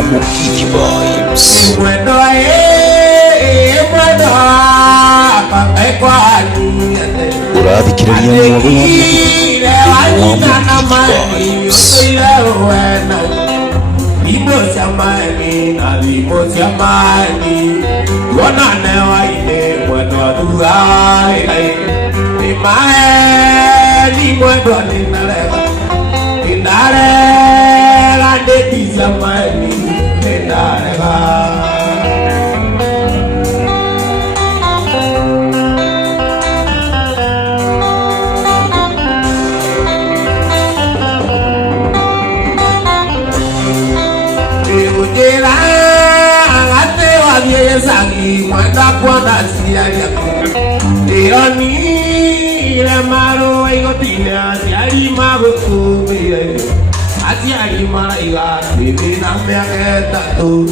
wa Mukidi Vibes. Urathikiriria mwago wa Mukidi Vibes. Libo jamani na libo jamani Wana newa ine mwendo duai Imae ni mwendo ninarega Ninarega ndeti jamani Ninarega Sagi mata kuana siaria Leoni le maro ego tia siari mago kumire Asiari mara iga bibi na meaketa tu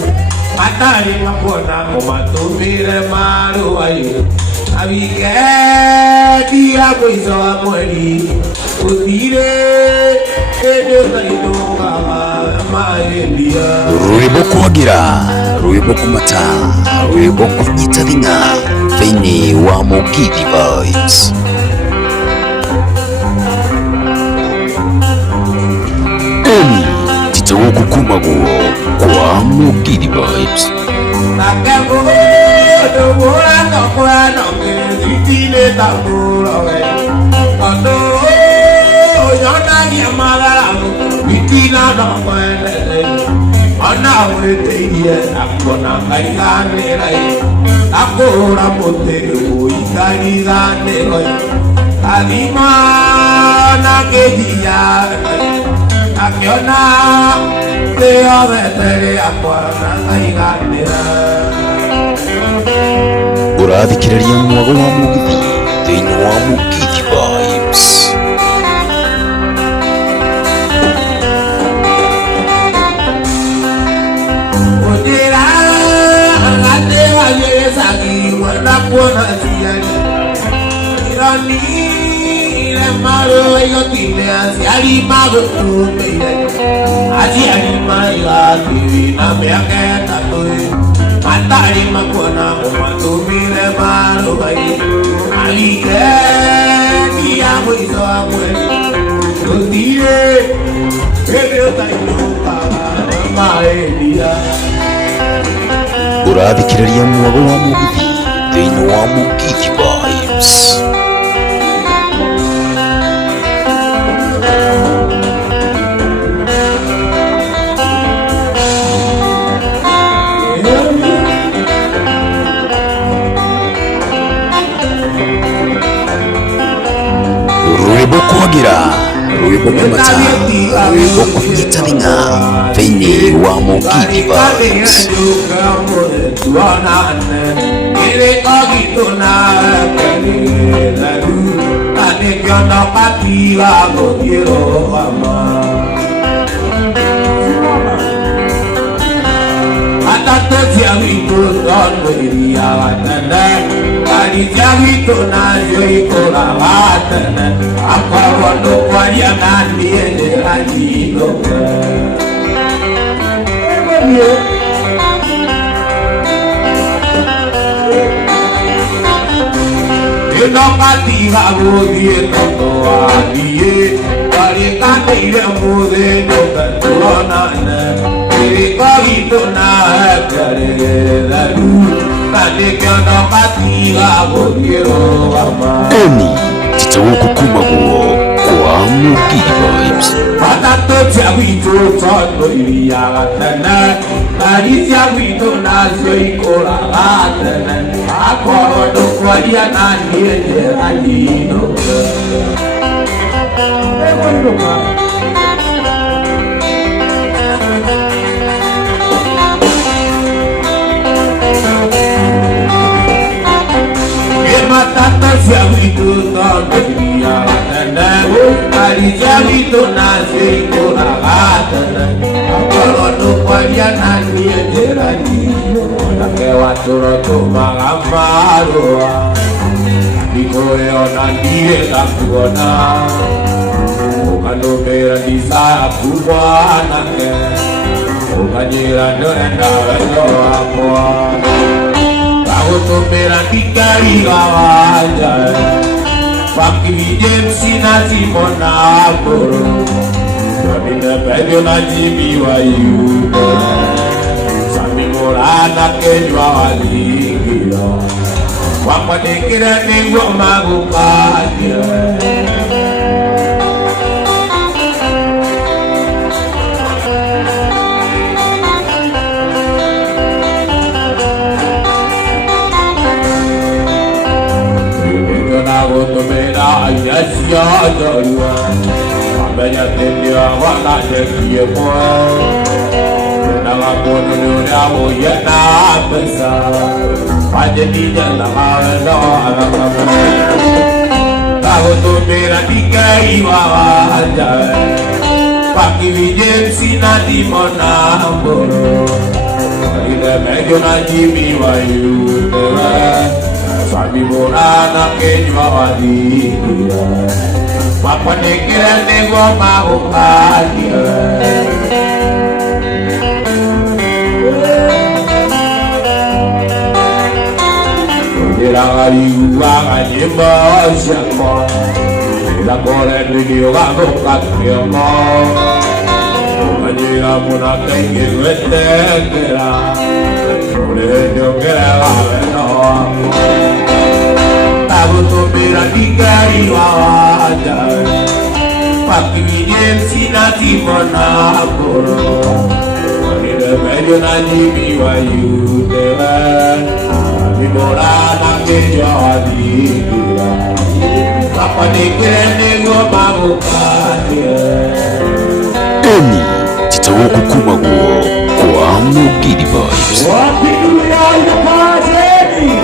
Matari makuana komatu mire maro ayo Abike dia kuiso amori Utire Edo taito kama maendia Rwĩmbo kwagira, rwĩmbo kumata, rwĩmbo kunyita thing'a thĩinĩ wa Mukidi Vibes. Eni tito gũkũ kumagwo kwa Mukidi Vibes. Ana weteie akona kaiganere akora motero ikaiganere alima na kedia akiona leo wetere akona kaiganere Urathikiriria mwago wa Mukidi thĩinĩ wa Mukidi Vibes. Sagi wanda kuona siari Irani le maro yo tine asiari mago tume Asiari maiga tivi na meaketa toe Matari makuona umatumi le maro bai Alike dia mwiso amweli Tutire Ebe utainuka Maelia Urathikiriria mwago wa Mukidi thĩinĩ wa Mukidi Vibes. Rwĩmbo kwagira, rwĩmbo kumata, rwĩmbo kunyita thing'a thĩinĩ wa Mukidi Vibes. Patiga bodie todo adie Pari kate mode no canona Piri kagito na kare la lu Kate kana patiga bodie ro ama Eni tito gũkũ kumagwo kwa Mukidi Vibes. Patato chavito todo iria gatana Ari chavito na zoikola gatana Akoro do kwaria na niende alino Matata chavito todo iria gatana Ari chavito na zoikola gatana Akoro do kwaria na niende alino Watoro to magambarua Nikoe ona nie na kuona Ukano mera nisa kubwana ke Kajira nenda wendo wako Kagotomera kikari gawaja Pakivije msina timona koro Kabine pedio na jimi wa yuko Sami morana kenwa waligiro Wapadekira nengo magukadia Ayasya jaya Abenya tendia wana jekie moe Nanga kono dunia moye na besa Pajeni jana mawendo alakame Tago tumira dika iwa waja Paki vijem sina dimona mboro Ile mejo na jimi wa yudewe Sami morana kenywa wadikia Wapanekira nego mahukadia Nirangari uwanga nyimba syakmo Nilakore nilio gagokat kiyamo Kanyira muna kengi wetekera Nilio kera waweno Kagotomera kikari wawaja Pakivinyen sina timona koro Ile medio na jimi wa yudewe Vimorana keja wadigira Kapadekere nego magukadie Eni titawo kukumaguo kwa Mugidhi Vibes. Wapiduya yupazeni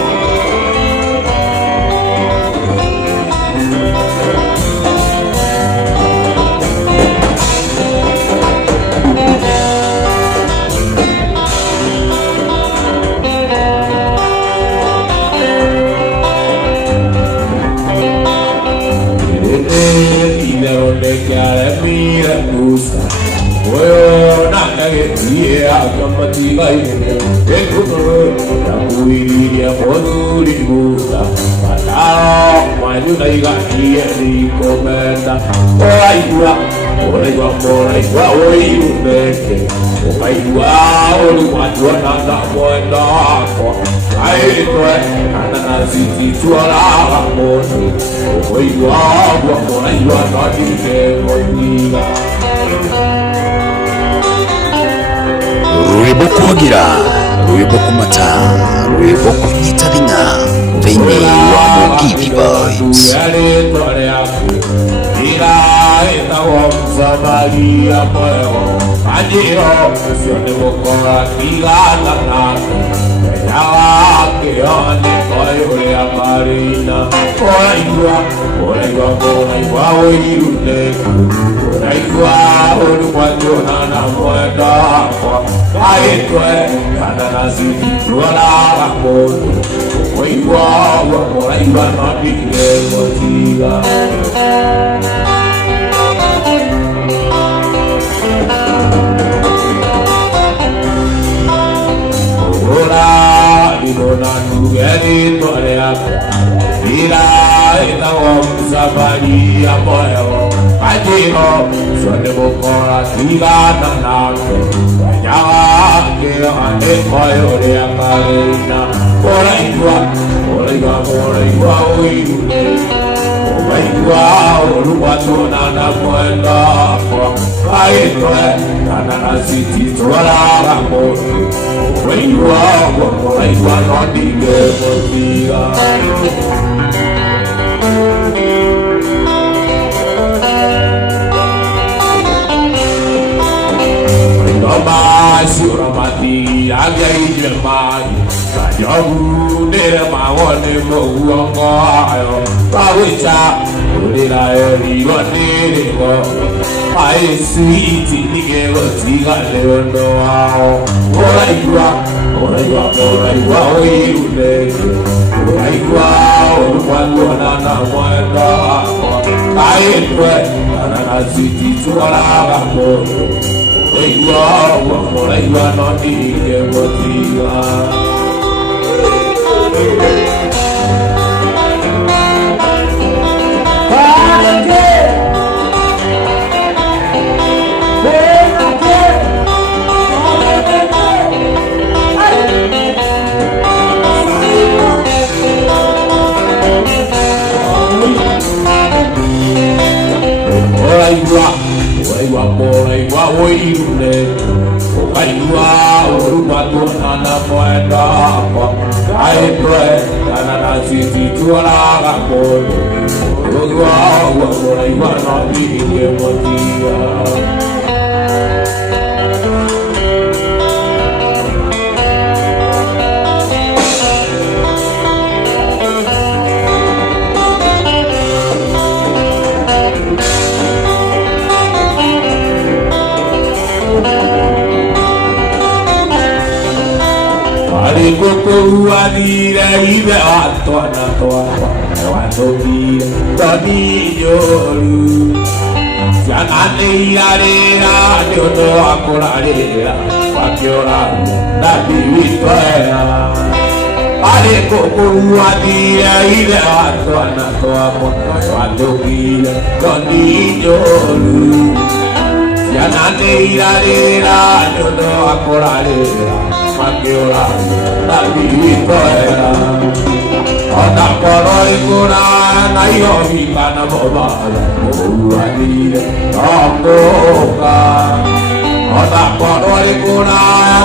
Rwebo kwagira, rwebo kumata, rwebo kunyitaringa Thĩinĩ wa Mugidhi Vibes. Waiwa Moraiwa Nondige Motiwa Moraiwa Oirune Waiwa Uruma Tunana Moenda Kaipre Kanana Siti Tuaraga Moyo Moraiwa Nondige Motiwa Koko adira ibe atona toa wandobira toni yoru janane yarera diono akorarera wakiora nabi witoya ale koko adira ibe atona toa wandobira toni yoru janane yarera diono akorarera Makiola, Nabi Koera, Ona Koroi Kura, Nayomi Kana Mobala, Uadi, Okoka, Ona Koroi Kura,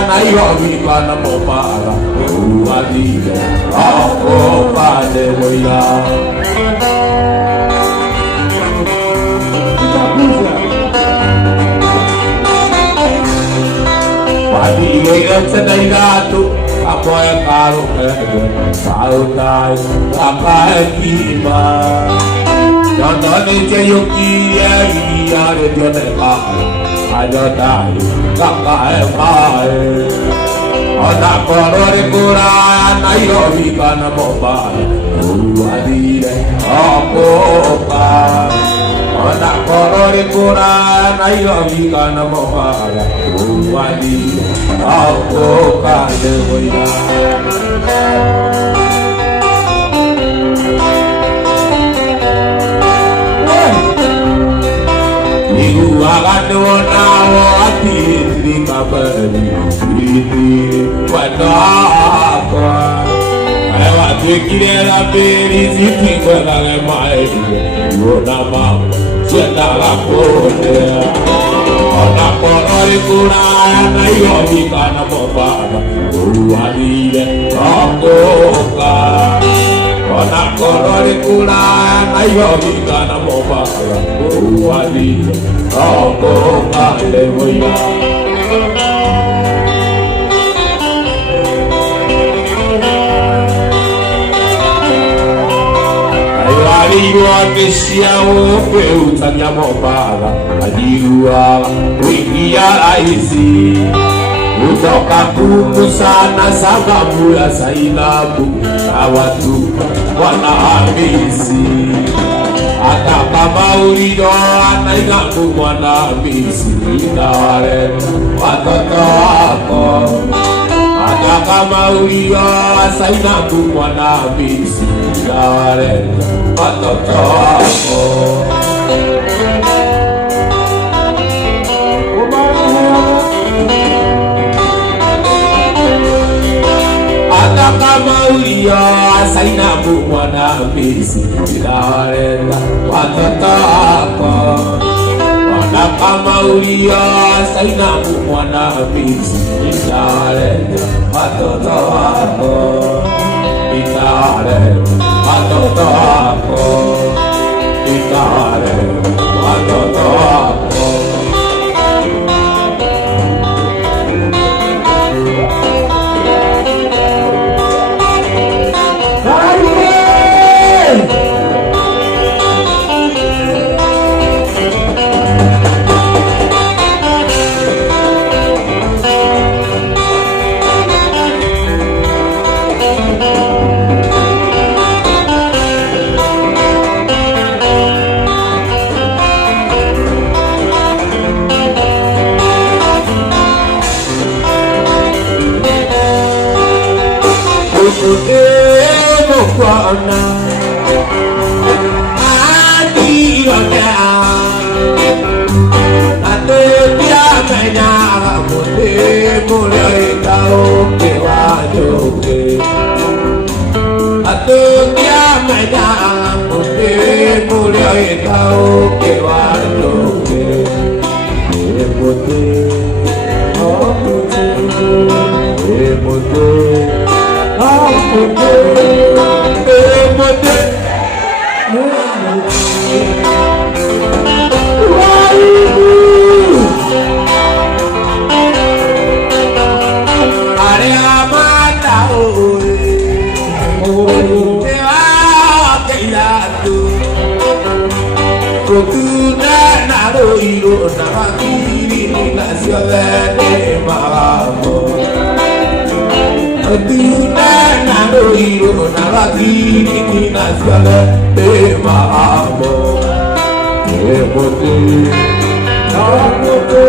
Nayomi Kana Mobala, Uadi, Okoka de Voya. Padi yang sedai datu, apa yang karo sautai, apa kima. Nonton ceyoki ya ada joneka, ada tai, kakak emai. Onak koror kuran, ayo ikan mobal, uadi okoka. Onak koror kuran, ayo ikan mobal, uadi okoka dewa. Ibu akan donawo hati di kabari ini wadaka. Lewat kiri beri sisi belakang mai, nama sedala kode. Onak koror kuran, ayo ikan mobal, uadi okoka. Onak koror kulan, ayo ikan mobal, uadi okoka dewa. Ayo aliwa kesiao peutanya mobal, aliwa wingia aisi. Kutoka kukusana sababu ya Zainabu na watu wanahamisi. Hata kama ulio anaingaku mwanamisi, inawaleta watoto wako. Hata kama ulio Zainabu mwanamisi, inawaleta watoto wako. Kama ulio Zainabu mwanamisi, inawaleta watoto wako. Kama ulio Zainabu mwanamisi, inawaleta watoto wako. Inawaleta watoto wako. Inawaleta watoto wako. Okote mokwana Adi yona Ate bia mena Mote mole kao ke wajoke Ate bia mena Mote mole kao ke wajoke Emote Aduna nano iro nalagi ni nasala te maamo emote amote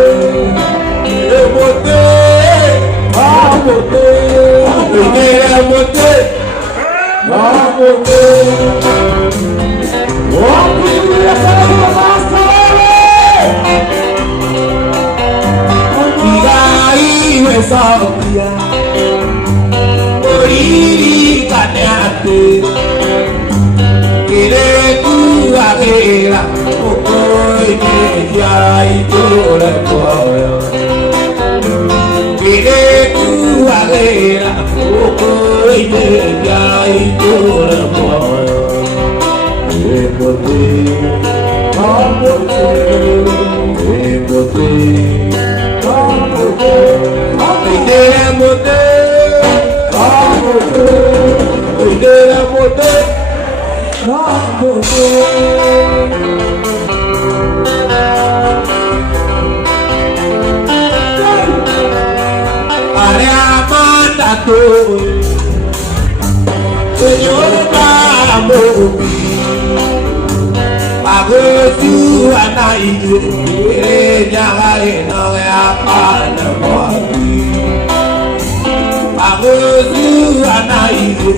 emote amote emote amote wakili sana masale igai wesapia Kanyate Kire kuagera Okoi neja itore koyo Kire kuagera Okoi neja itore koyo Emote Amote Emote Amote Amote Señor Mamobi Agosu Anaiye Nyagare no Apana Mobi Agosu Anaiye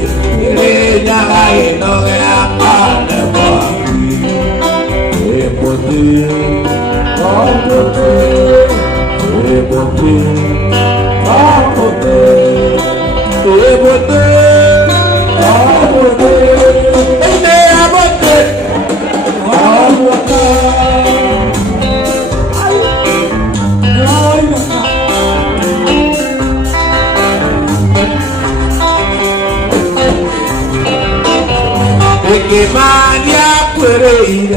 Nyagare no Apana Mobi Emote Amote Emote Amote Emote Que mania puede ir,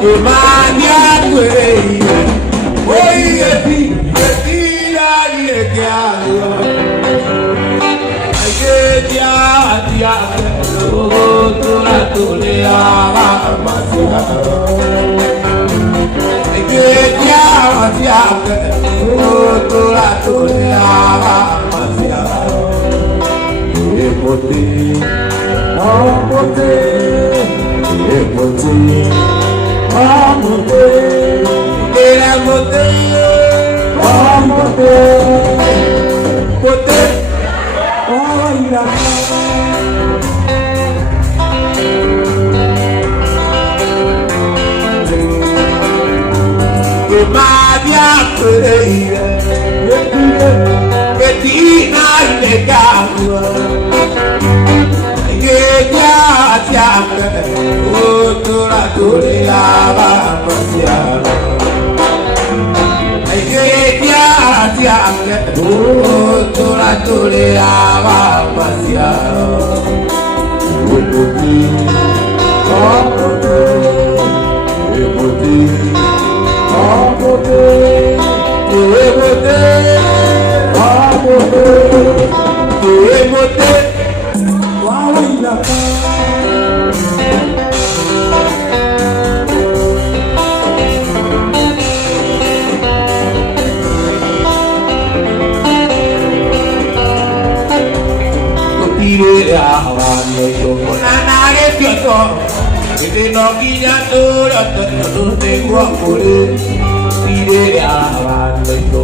que mania puede ir. Oye, que tira y que hago. Ay, que ya, tú le hagas demasiado. Ay, que ya, tú le hagas demasiado. Y por ti. Amote, emote, amote, amote, amote, amote, ay la. Que magia creía, que tina y me cago. Otora torea va pasear. Ay que ya otora torea va pasear. Emote, amote, emote, amote, emote, amote, emote. Wow, la Ite no kinya tura te no te guapure. Tire avan, no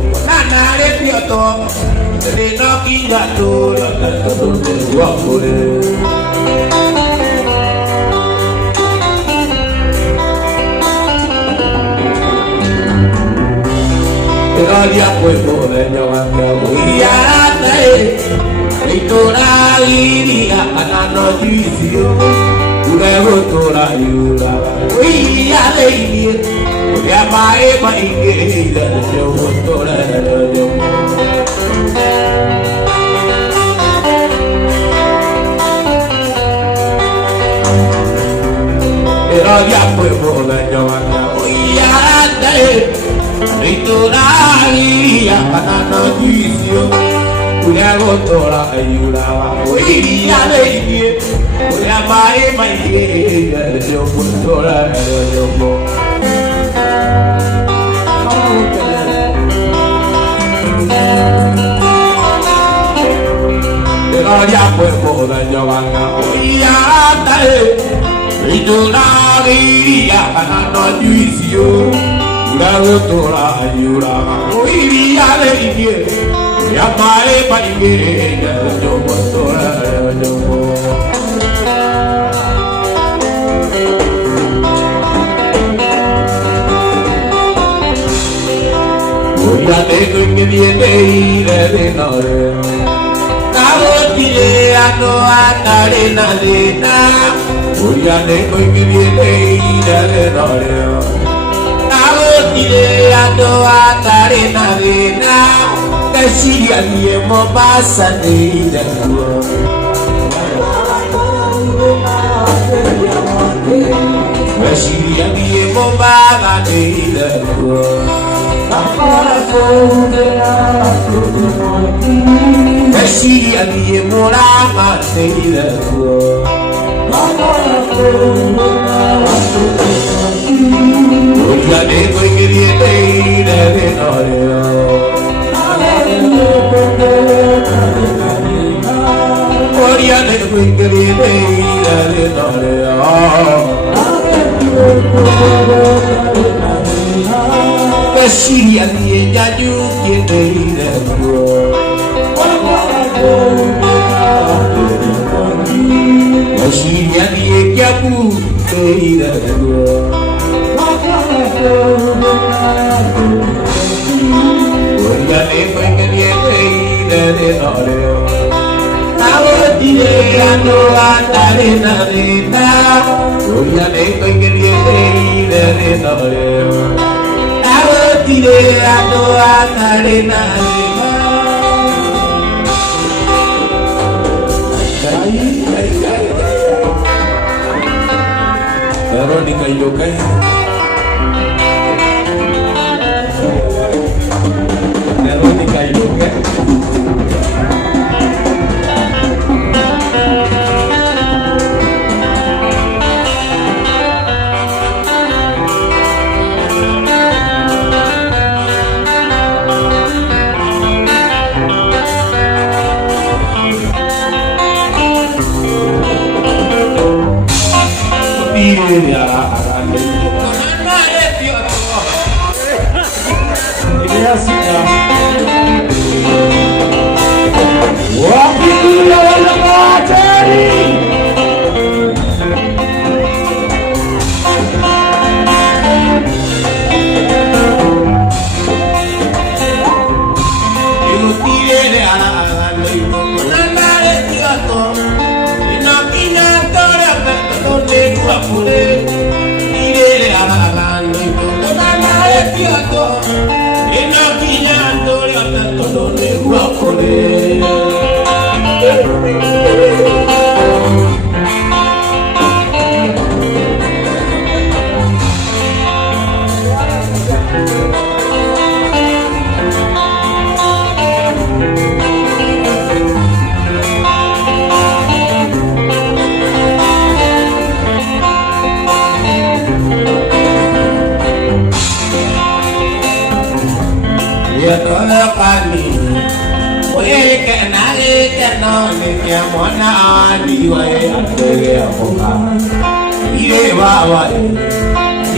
Gloria pueblo de Yavanga, Uyarate, Victoria Lidia, Anano Gisio, Urevo Tora Yura, Uyale, Uyamae Maike, the Jotora, Gloria pueblo de Yavanga, Uyarate. Victoria, Anano Gisio, Urevo Tora Yura, Uyale, Uyamae Maike, the Jotora, Gloria pueblo de Yavanga, Uyarate, Victoria, Anano Gisio, Urevo Tora Yura, Uyale, Uyamae Maike, the Jotora, Uyale, Uyale, Uyale, Ano Atarena Lena, Uyale, Uyale, Ando Atarena Lena, Kashia Liemo Basa Neida, Kashia Liemo Baba Neida, Kashia Liemo Rama Neida, Uyale Uyale Uyale Kashia Lienjaju Kineida, Kashia Lienjabu Kineida, Uyale Ando Atarena Lena, Uyale Ando Atarena Lena. Veronica Yokai. Veronica Yokai.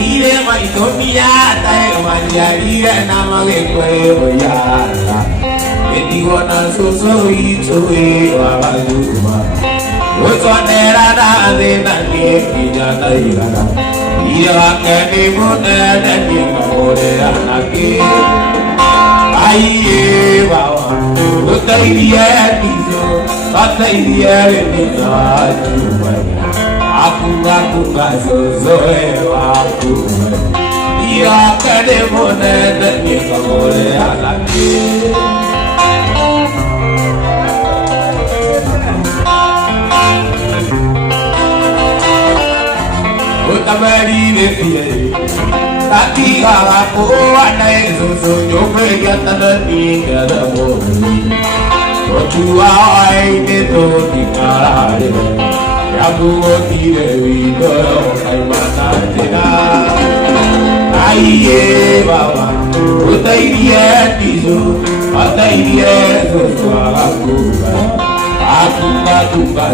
Ire maitomia tae manjarira namagekwe oyara. Ediwana soso itoe wabaguma. Utonera na zena kijana irana. Ire wakeni monera ni mamore anake. Aiye bawa, utaiye tizo, utaiye tizo chumaya. Aku kazoe aku. Iya kade monera ni mamore anake. Utabari nepie. Tati aku ada susu jombe gata ni kada mo. Otua ai te to ti karare. Ya bu ti de vi do ai mata tena. Ai ye baba, utai dia tisu, utai dia susu aku. Aku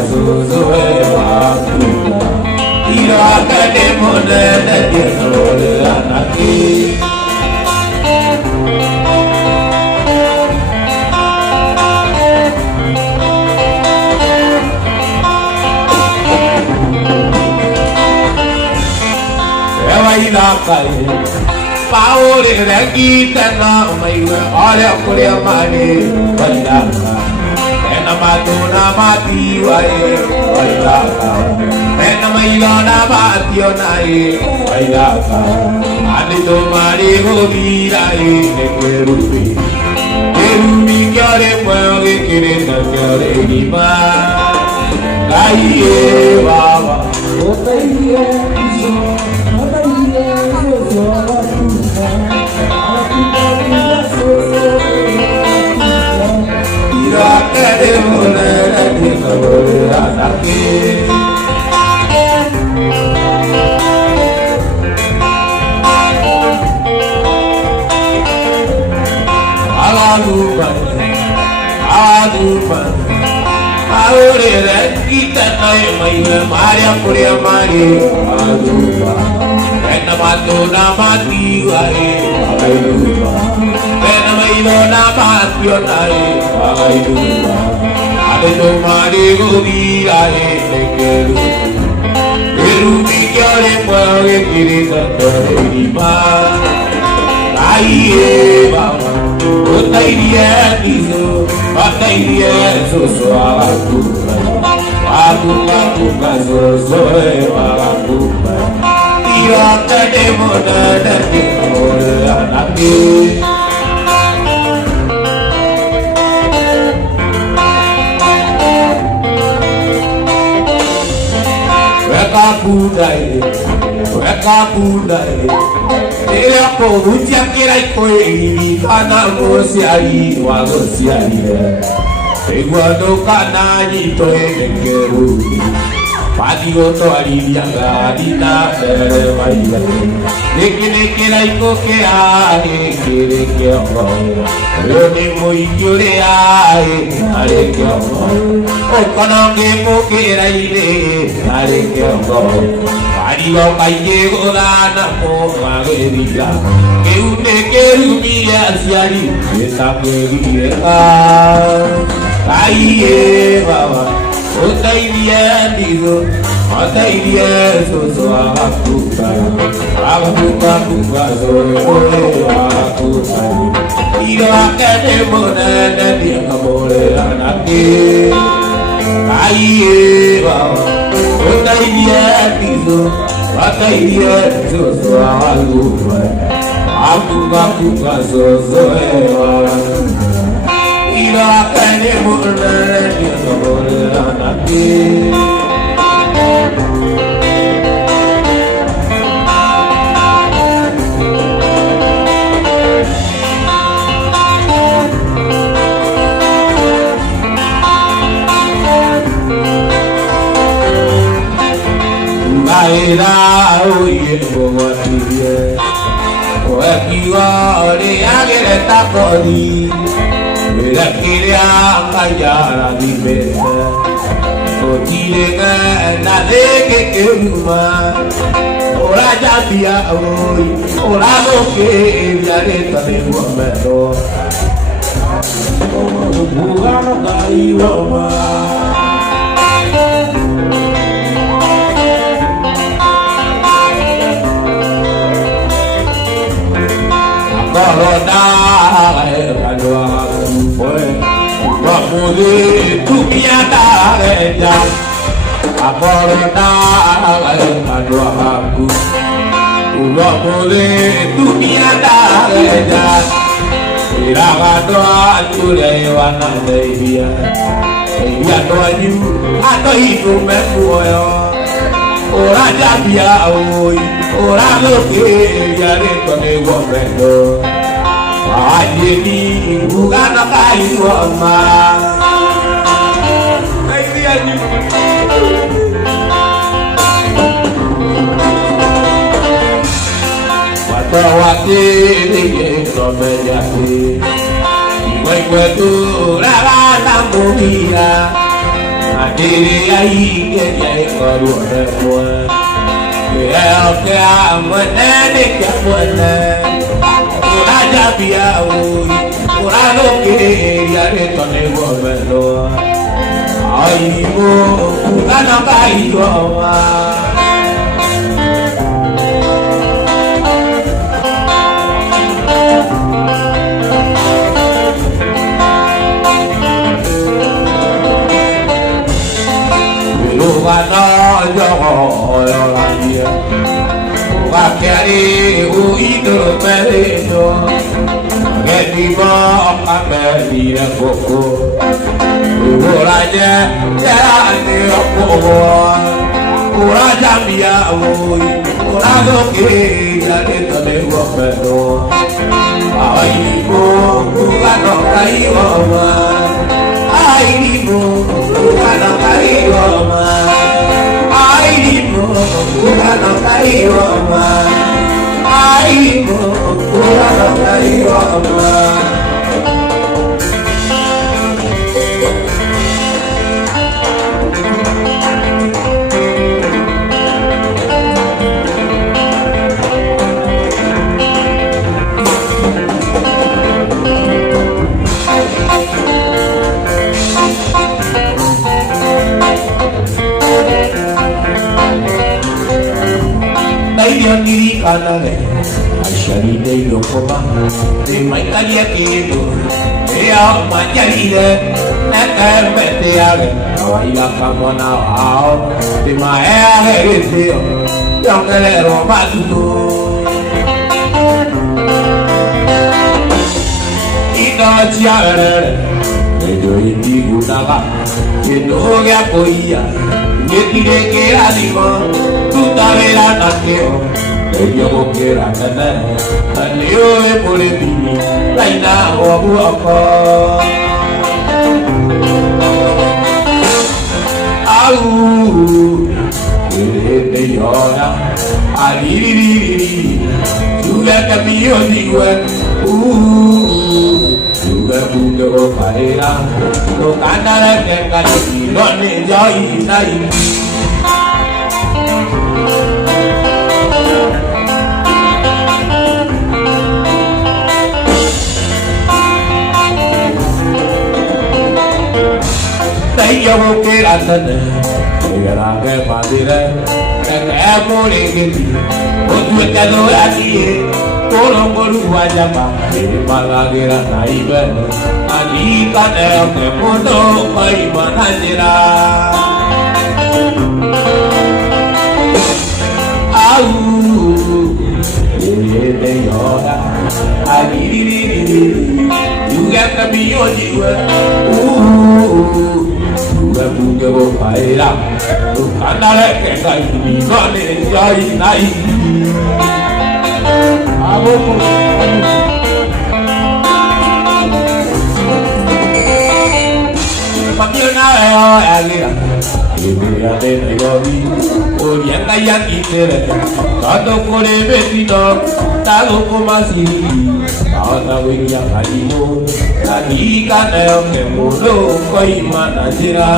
susu aku. Iro akade monera dia sore anake. Ewa ilakai, paore ragi tena maiwe ore kure mane bailaka. Ena matuna mati wae bailaka. Ena mailona batio nae bailaka. Ane to mari gobirae kerubi. Kerubi kyore moge kire na kyore niba. Kaiye baba, otaiye iso, otaiye so ira kade monera ni kabore anake. Adupan, aure kita nae maile Maria Puria Mari. Adupan, ena matuna mati wae. Adupan, ena mailo na mati onae. Adupan, ade to mari gobi ae keru. Keru mikare pare kiri satore dipa. Aiye baba. Utai dia tisu, utai dia susu aku. Aku kazoe aku. Iya kade monera ni mamore anake. Weka budai. Ele ako utia kira ikoe ini kana gosiari wa gosiari. Eguado kana ni toe keru. Padio to alivia gadina maila. Leke laiko ke ae kere ke o. Rone moi kyore ae are ke o. O kana ke mo ke raile are ke o. Padio kaige godana ko mageriga. Ke une ke rubia siari esa ke riga. Aiye baba. Utai dia tisu, utai dia susu aku tahu. Aku kazoe aku tahu. Iro akade monera dia kabore anake. Aiye baba, utai dia tisu, utai dia susu aku tahu. Aku kazoe aku. Iro akade monera dia kabore anake. Aira oye bowatie, oekiwa ore agere takori. La quería callar a mi mesa. O tirega na de que queuma. O ora jabia oi, ora loke viare tane guamero. Bugano kai wama. Corona kadua foi wamuli tumiata reja corona kadua aku wamuli tumiata reja ira kadua tule wana dia dia doanyu atau itu memuyo ora jabia oi ora loke yare tone gomendo ajeni bukan kai wama ai dia ni watawati ni tone yati wai kwetu la la mbuia adiri ai ke koru repo que amo nene que buena ora jabia oi ora lo que ya re tone gomelo ai mo kana kai wa Wakari uido merino, getiba akamera koko, uraja jani koko, uraja mia oi, urago ke jani tone gomero, aibo kano kai oma, aibo kano kai oma. Kurano kai wama, aibo kurano kai wama. Diri kanale, ashari dei lokoma, de maitalia kido, de a majaride, na karmete age, awaiya kamona ao, de maea hereteo, yongele romatuto. Ida chiare, edo indi gunaga, edo ya koia, yetire ke alima, tutavera nakeo. Yo quiera tener a Leo de Polebini, Laina o Abuapa. Au, de llora, aliri, suga camillo digue, suga punto paera, no canara de cali, no ne joy nai. Yo quiera tener, llegará que padre, que morir, o tu te lo aquí, por guayama, que pagadera naive, allí caneo que mundo fue manajera. Au, de llora, allí, you get the me Buge bo paira, kanale ke kai ni kone jai nai. Abo ko. Pakio na alia. Ibira de nigobi, orienta ya kitere. Kato kore betito, talo komasi. Kaota wiya kalimo. Lagi kaneo ke mudo koi manajira.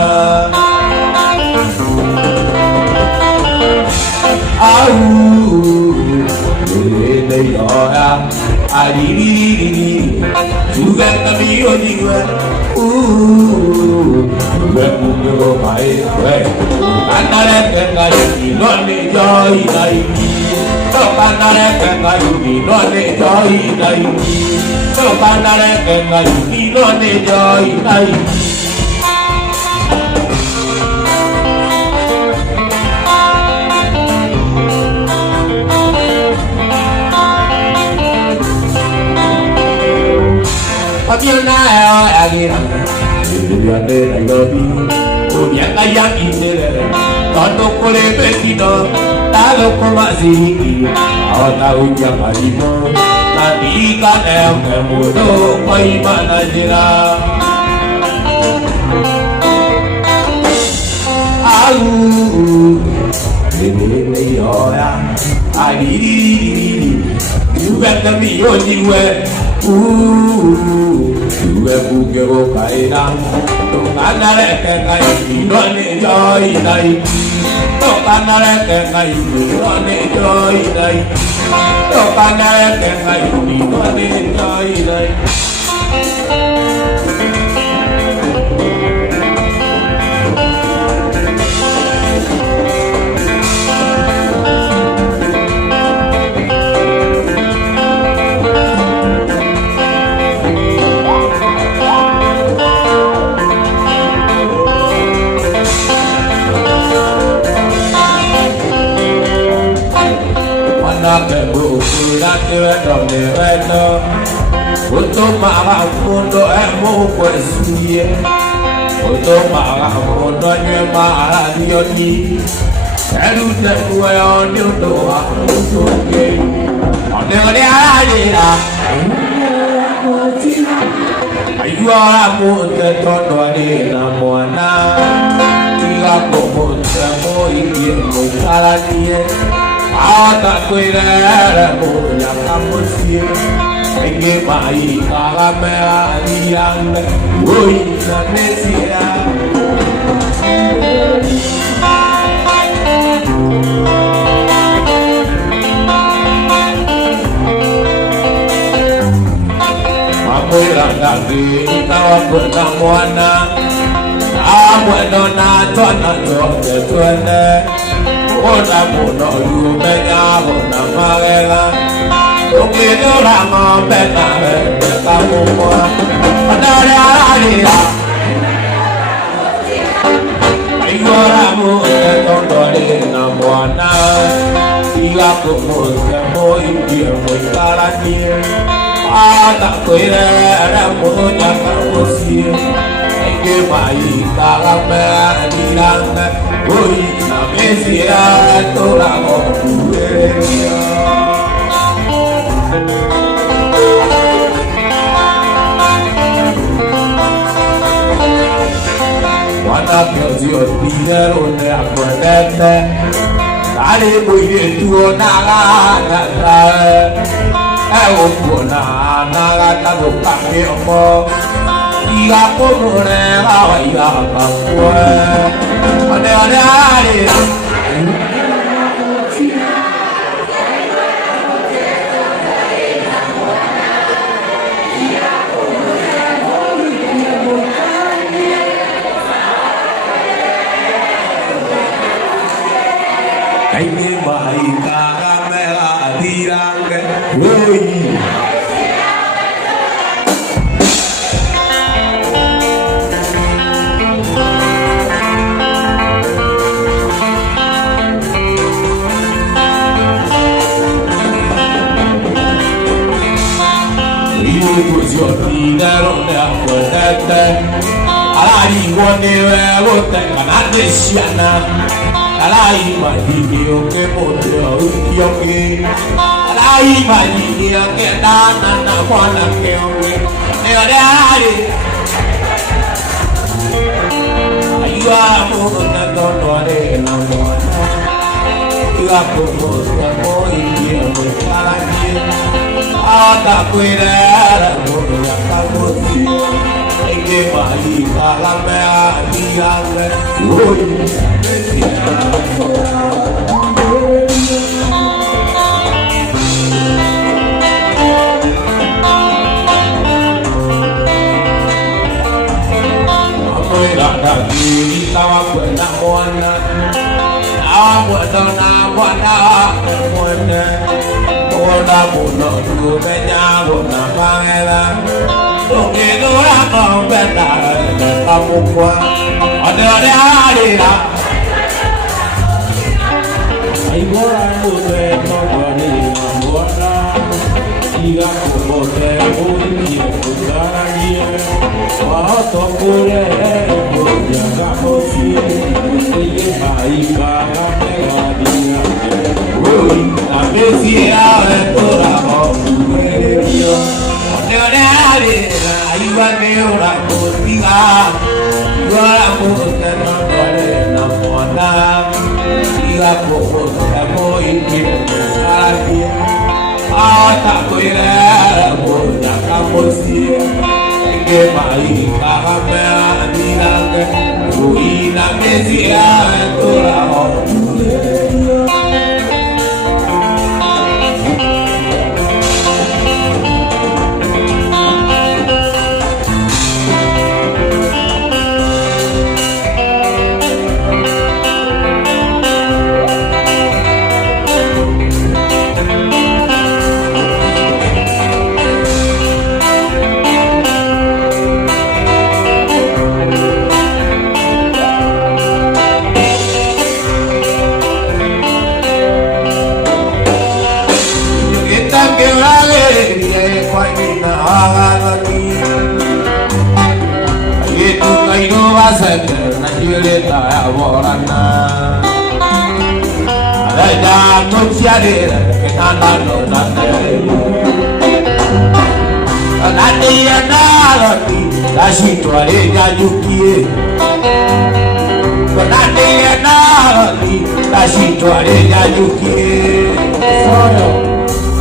fuera de aquí, estaba buena buena, buena buena, buena buena, tu bella buena buena, tu que dura con bella, la buena, ay buena tu bella buena, iga como te voy a tokore ya kamosi ile maika mewadia oi na mesia tora ho merio neore aiwa neora kotiga yora kote no dore na mona iga ko mo inki ari ata koire mo ya kamosi que maika hamea dinange ruina mesia tora la situazione da giukie la situazione da giukie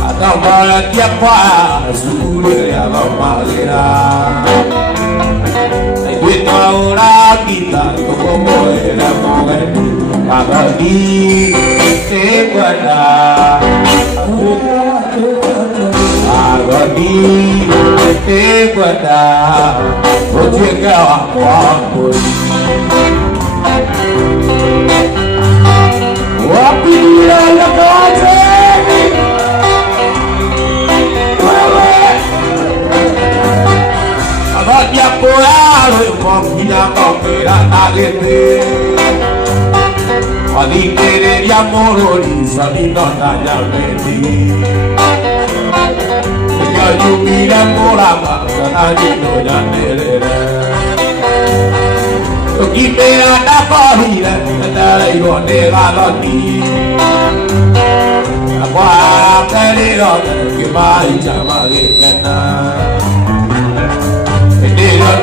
adamara dia pa sule adamara kita ora kita como era mogeni abadi te pada abadi te pada oje ka apa wapi ya kaje dia poaro confina opera alete adi tere di amore di salino taglia vedi ya yumira mora ma tagli no ya nere to kipe ada kohira dai go de la loti apa kare ro ke mai chama ge kana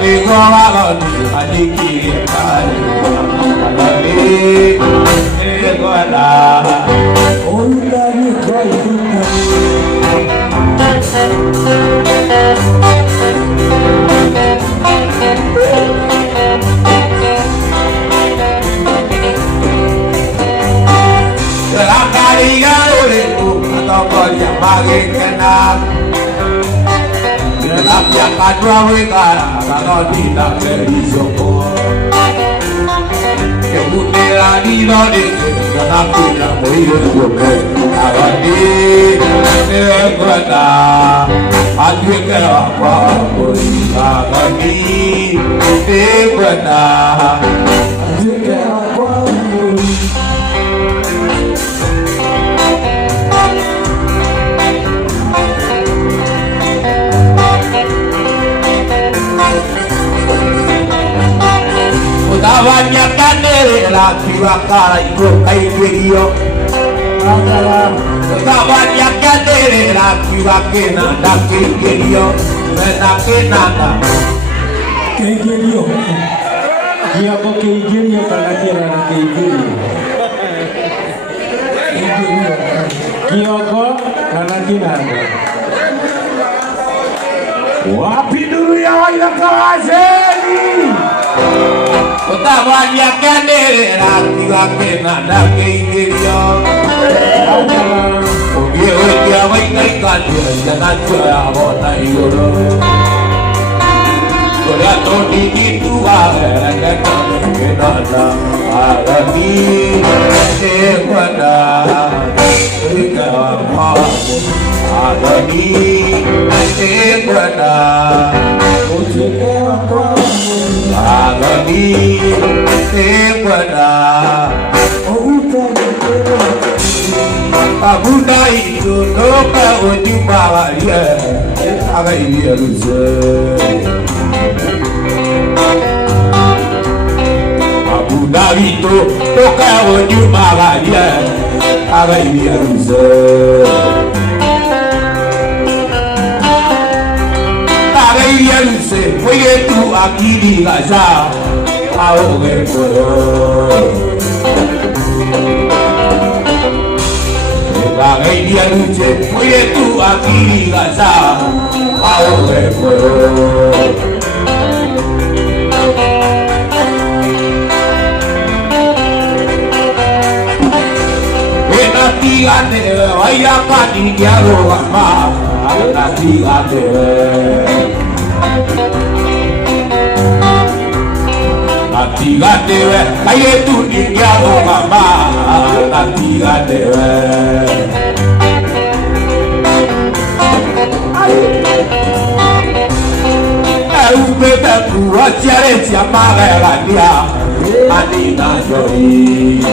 ni goma ni adiki kali ni gola onda ni koi la cariga ore tu to koya mage kana Lapia kadwa wekara kalau tidak berisoko. Kebutera di lodi karena punya berisoko. Abadi negara aju ke apa pun abadi negara aju ke apa pun. Banyak kandil lagi bakal ikut kain video. Banyak kandil lagi bakal ada kain video. Menakin ada kain video. Dia kok kain video kalau kira kain video. Dia kok kalau kira ada. Wapi dulu ya yang kasih. Kota banyak kandil lagi bakal ada kain video. Dia dia baik kandil jangan jual botai guru. Kau tu di dua na agani ekwada ikawa mamu agani ekwada uchekewa kwamu agani ekwada Abunda itu doka ujumba ya agai dia lusa Abunda itu doka ujumba ya agai dia lusa agai dia lusa oye tu akili gasa au gekoro Agai dia luce, oye tu akili gasa, au rekoro. Enati ate, vaya kati kiaro gama, enati ate. Enati ate, kaya tu kiaro gama, enati ate. Ubeta kuwa chare chiamara galia Adina jori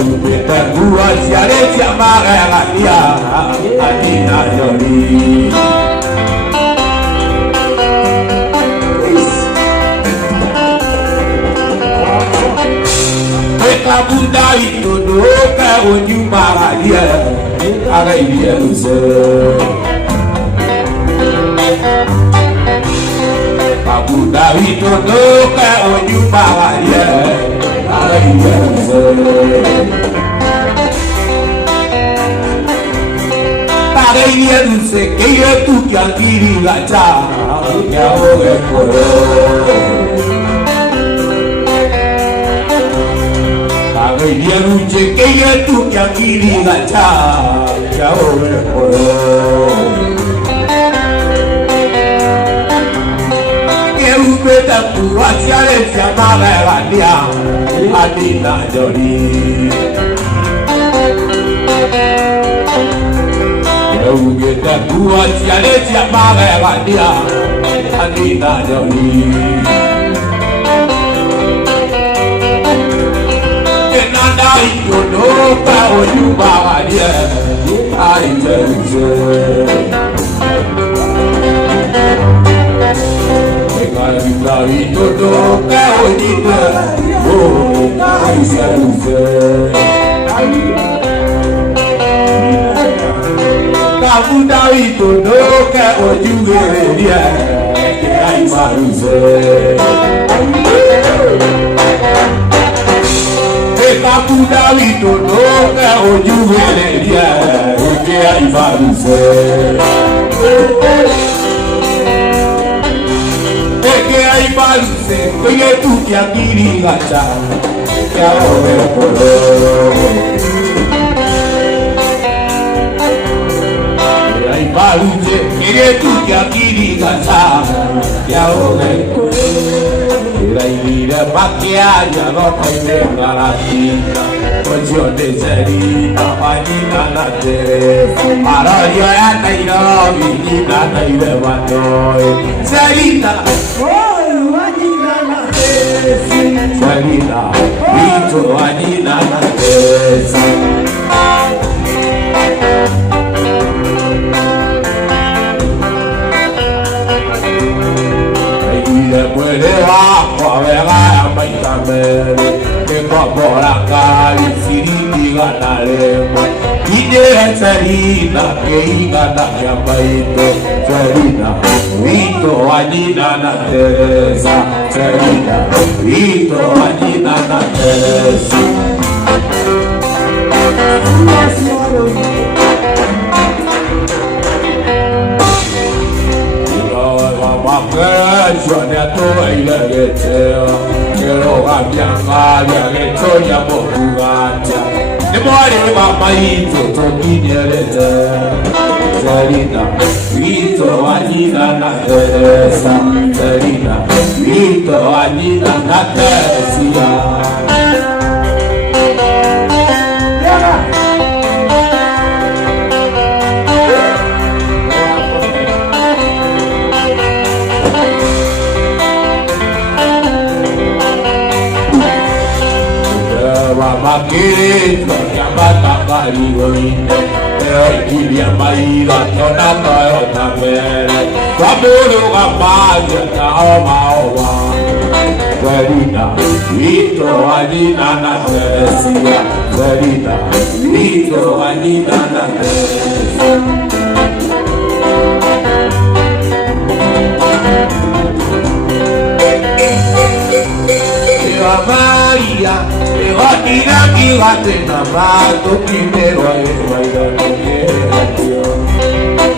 Ubeta kuwa chare chiamara galia Adina jori Eka bunda itu doka ujumba galia Aga ilia lusa Abu Dhabi todo ka ujumba ya Aga lusa Aga ilia lusa Kaya tu kya kiri gacha Ya oge koro Aga ilia lusa Kaya tu kya kiri gacha Ya oge koro Ubeta kuwa chale chamara galia Adina jori Ubeta kuwa chale chamara galia Adina jori Enanda ikono pa ojumba galia Adina jori Dari todo kau tidak, oh bisa. Kamu dari todo kau juga dia, yang baru Kamu dari todo kau juga dia, yang baru Hay balse, oye tú que aquí gacha, que ahora puedo. Hay balse, oye tú que aquí gacha, que ahora puedo. La vida pa' que haya no te garantía, pues yo te sería mañana la te. Ahora yo ya te iré, vinita te iré cuando Serita. Sarina, itu adina nanti. Ia puede bajo a ver a bailar, que por acá y si ganaremos. Y de Sarina que gana ya baito, Sarina, itu adina nanti. Sarina, itu adina nanti. Suona tu la lettera, che lo abbiamo che togliamo fugaccia. Ne muore ma mai tutto di niente. Sarina, Vito Anina Natesia, Sarina, Vito Anina Natesia. Makiri kanyamata kariwinde Ilia maira tona tayo tamere Kaburu kapaja na omawa Verina, Vito Anina Natesia Verina, Vito Anina Natesia Maria, Evanina Kilatena, Mato Kimero,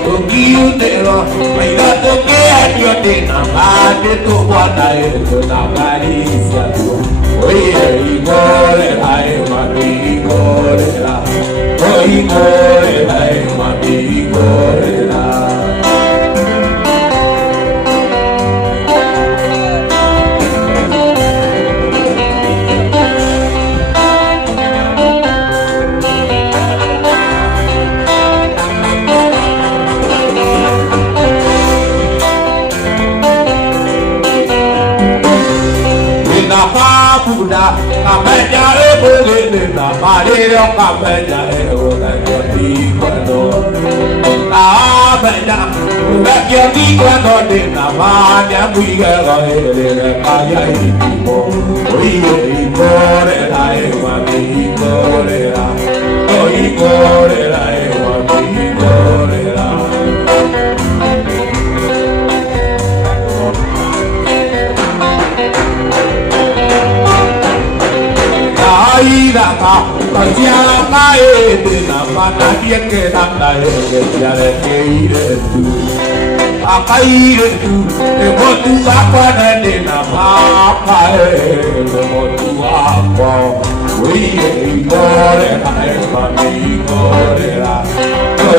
Tokiutero, Mairato Kiatena, Mate to Wanda, Nagaricia, Oye, Igore, I am a big Gorilla, Igore, I am a big Gorilla. Kameja ebole na mareo kameja eola di kwano kameja ubekyo di kwano de na manya bigero ele kaya imo oye ikore la ewa ikore la ikore la ewa ikore la Airaka, Kajiaka edena, Manadia kedanda edena keiretu. Akairetu, emotu akwana edena, Maka emotu akwa. Oye igore na ema igore la,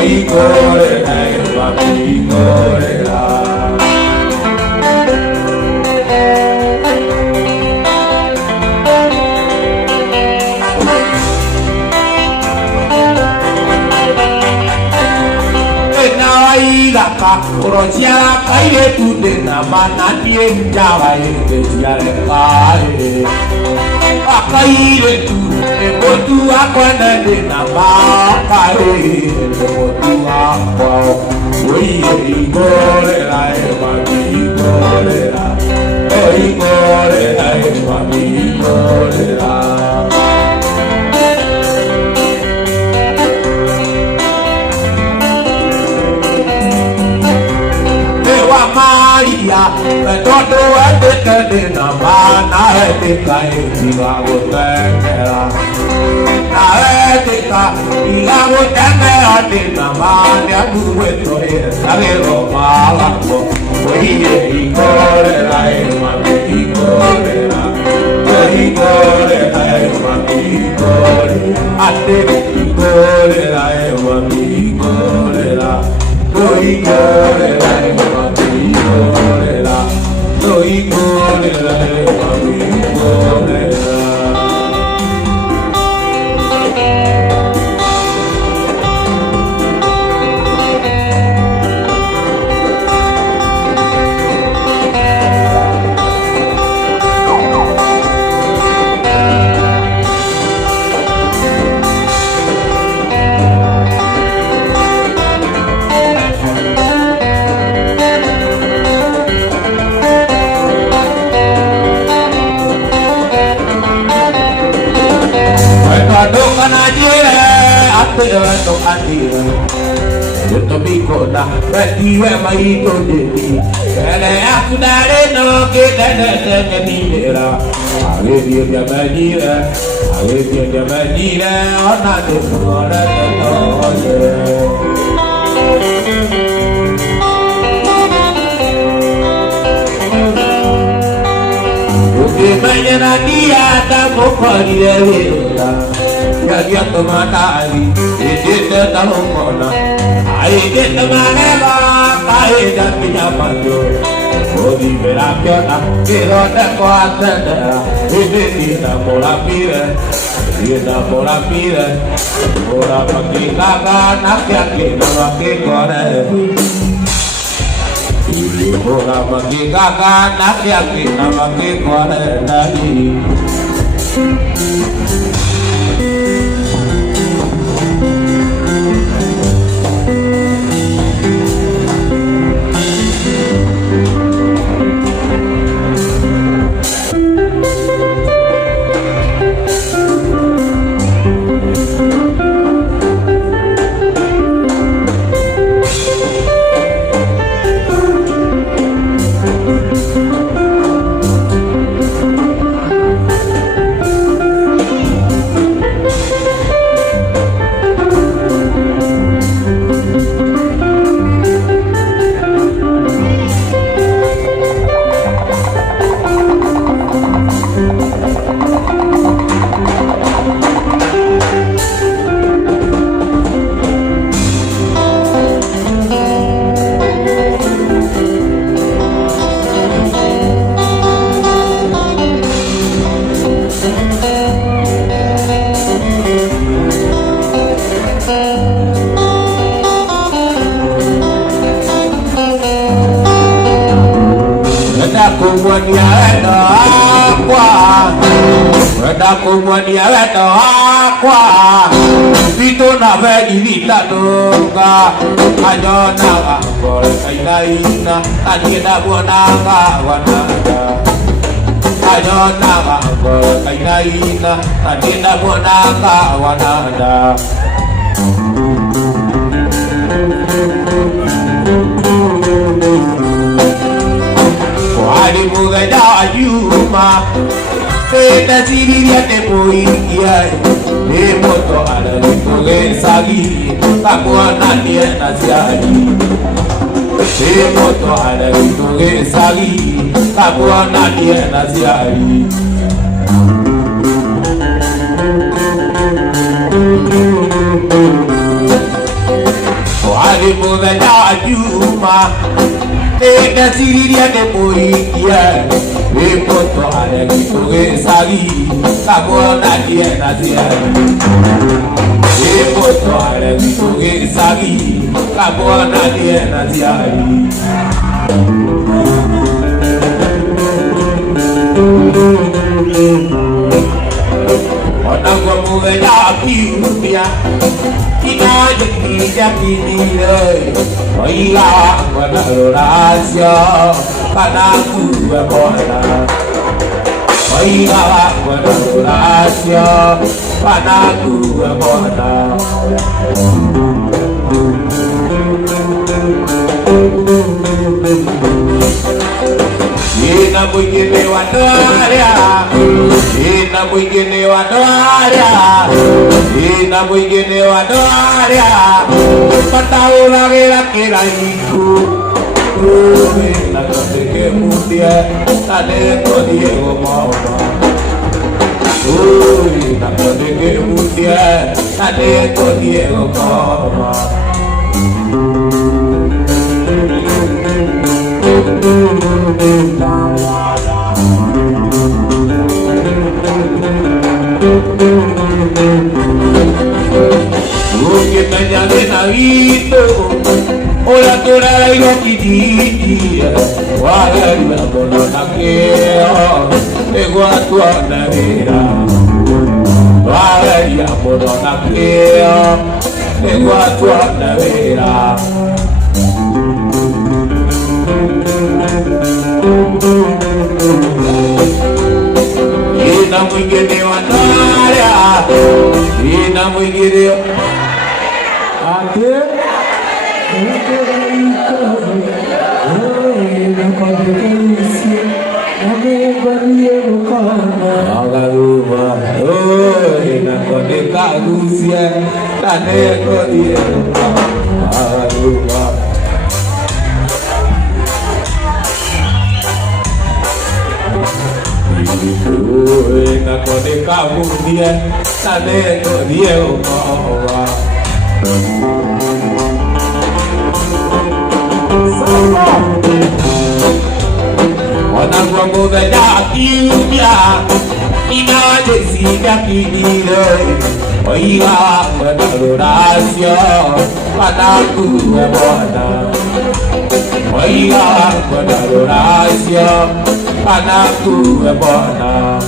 igore na ema igore la. Airaka, Rojiara kaire tude na mananie jawa ete tiare kae. Akaire tu, emotu akwana de na makae, emotu akwa. Oye igore la ema igore la, igore la ema igore la. Maria, todo este na mana etika iwa gotera. Na etika iwa gotera de na mana duwe tore sagero malako. Oye igore la ema igore la, igore la ema igore. Ate igore la ema igore la, igore la ema. Bikona, Betty, where my ego did. And after that, no get that Manila. I live in the Manila, I live in the Manila, or not the Florida. Imagine a dia da Bocori, Yagiato Matali, it did the Talomona. I Aye maneva, aye piñamando. Odi verapiona, quiero te coatena. Ida por la pire, ora paquita gana que aquí no va que corre. Ora paquita gana que aquí no va que corre nadie. Vito na ve vita doga ayona ngol kainaina tanida buonaga wanada ayona ngol kainaina tanida buonaga wanada wali mugada ayuma Peta siriya te poi kia ne moto ala toge sagi takwa nadia nasiari ne moto ala toge sagi takwa nadia nasiari wali mugada ayuma Peta siriya te poi kia Repoto alegi toge sagi Kabo nadia nasiari Repoto alegi toge sagi Kabo nadia nasiari Onangwa mugeda akiupia Ina jaki nile Oila wana lorasyo Panaku bebona Oila wana lorasyo Panaku bebona Ina mwingine wadoria Ina mwingine wadoria Ina mwingine wadoria Pataula gira kira iku Uwe na koteke mutia Tane Diego Mama Uwe na koteke mutia Tane Diego Mama Uke tanyane na ito Ola tora ilo kiti Wala ila bono na keo Ego atua na vera Wala ila bono na keo Ego atua na vera Ina mwingine wanaria Ina mwingine Ate Agaruma Ina kode kagusia Tane kode Agaruma Na kode kagusia Tane kode Wanagwa muveda kiumia ina jesiga kinile oiga kwedarurasio wanakuwe bwana oiga kwedarurasio wanakuwe bwana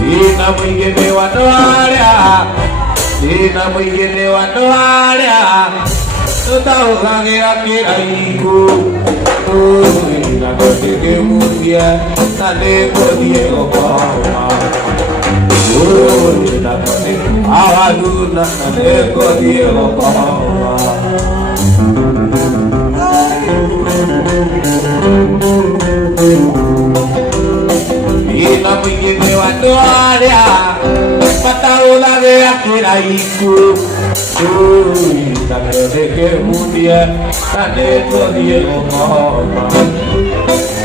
Sina mwingine wa ndoaria Sina mwingine wa ndoaria Tutahugagira kiraiku Tuina kotike mudia Nandikothie gokoma Tuina kotike Awaduna Nandikothie gokoma Sina mwingine wa ndoaria Tutahugagira kiraiku Tuina kotike mudia Nandikothie gokoma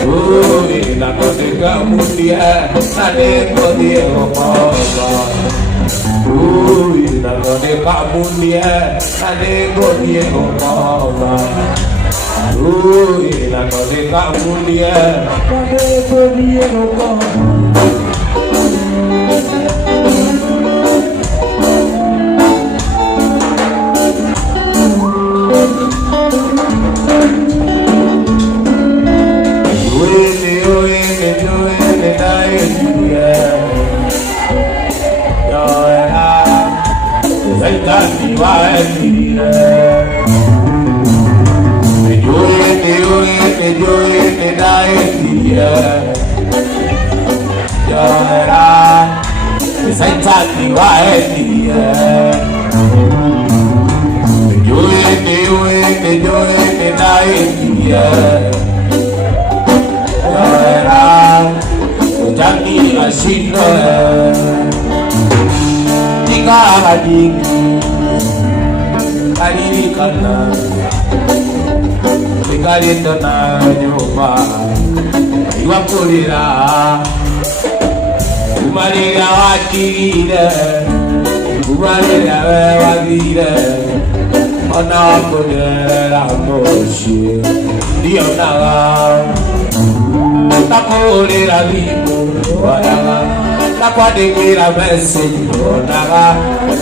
Tuina kotike mudia Nandikothie gokoma Tuina kotike mudia Nandikothie gokoma Tuina kotike mudia Nandikothie gokoma Kalindona nyumba iwakulira umarira wakirire umarira wagire ona wakulira moshi ndionaga takulira bibu onaga takwandikira message onaga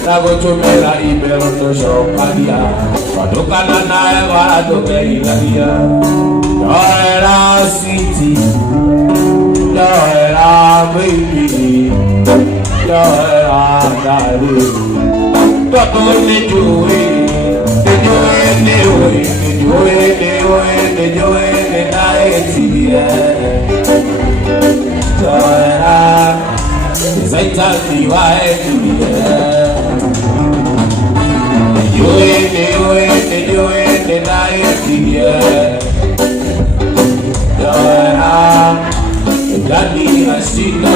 tagutumira email tushokaria Wadukana nae waradukeiragia Yoera city Yoera baby Yoera dari Toto nejoe Nejoe nejoe Nejoe nejoe Nejoe nenaetie Yoera Zaitati waetie Yoene naetie Yoera Gani asina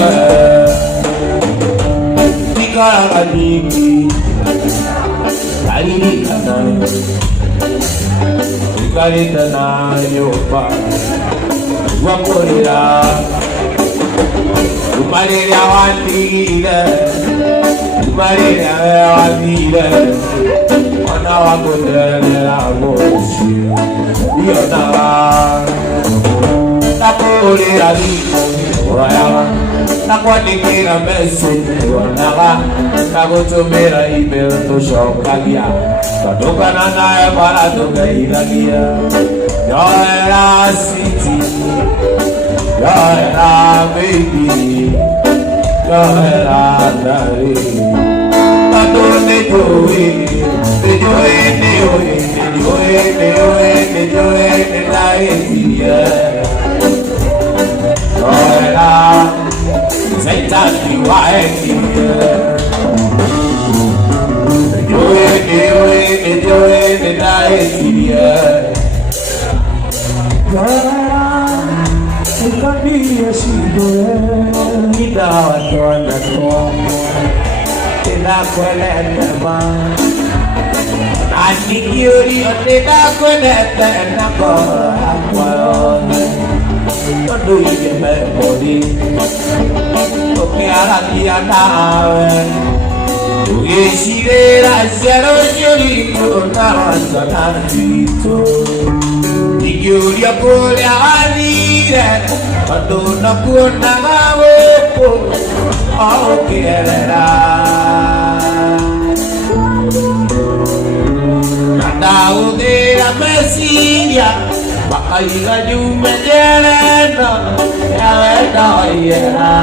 Nikara niki Kalini kana Nikarita na yopa Wakorira Umarira wandire Umarira wandire Ona wakundelela moshi Yonaga Nakulira liko Oyaga Nakwandikira message Yonaga Nakutumira email tushokagia Twadukana nae waradukeiragia Yoera city Yoera baby Yoera dari Nejoe naetie Yoera Zaitati waetie Nejoe naetie Yoera Ikania shidoe Ida watuana tomo Tena kwelete Anikiori otena kwelete Nakora akwayone Kondo ike mebodi Tokiara kia nawe ugishirira ciaro cioriko naranzana ndito igiuria kuria wathire tondu nakuonaga guku ukierera na ndahuthira meciria makaiga nyume njerenda ya wendo iera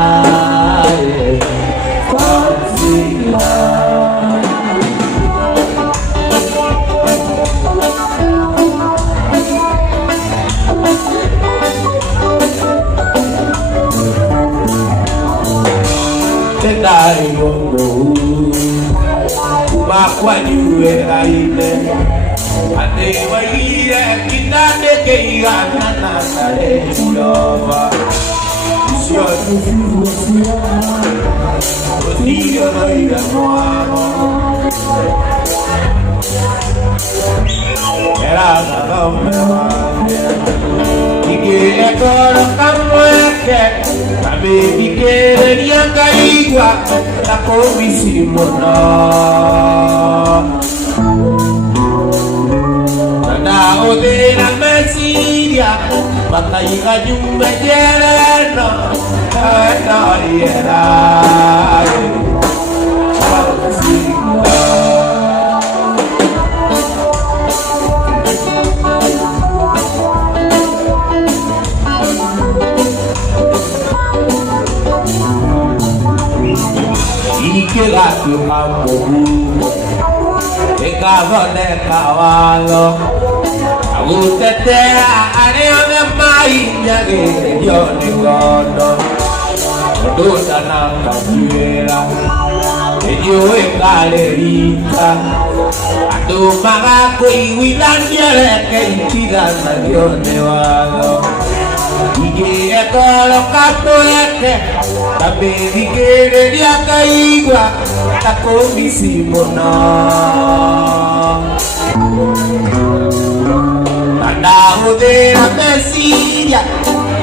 Tendai mongo makwanyue aine ane waire kinane keigana na sare lova sio tufusia odio noira moamo era na Ike ekoro kamweke Kabebi kereria kaigwa Nakomisi mono Nanda odera mesiria Makaiga nyumbe jereno Kaweta yera Ike gatu hamu Ekavone kawalo Agutetea aneone mai Nyage yoni gono Oduta na kajiera Ejo ekale rita Adu maga kuiwilandiere Keitida na yone walo Ige ekolo kapoete Kabebi kereria kaigwa Takomisi mono Nanda hudera mesiria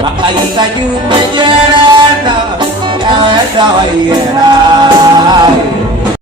Makaiga nyume jerena Kaweta waiera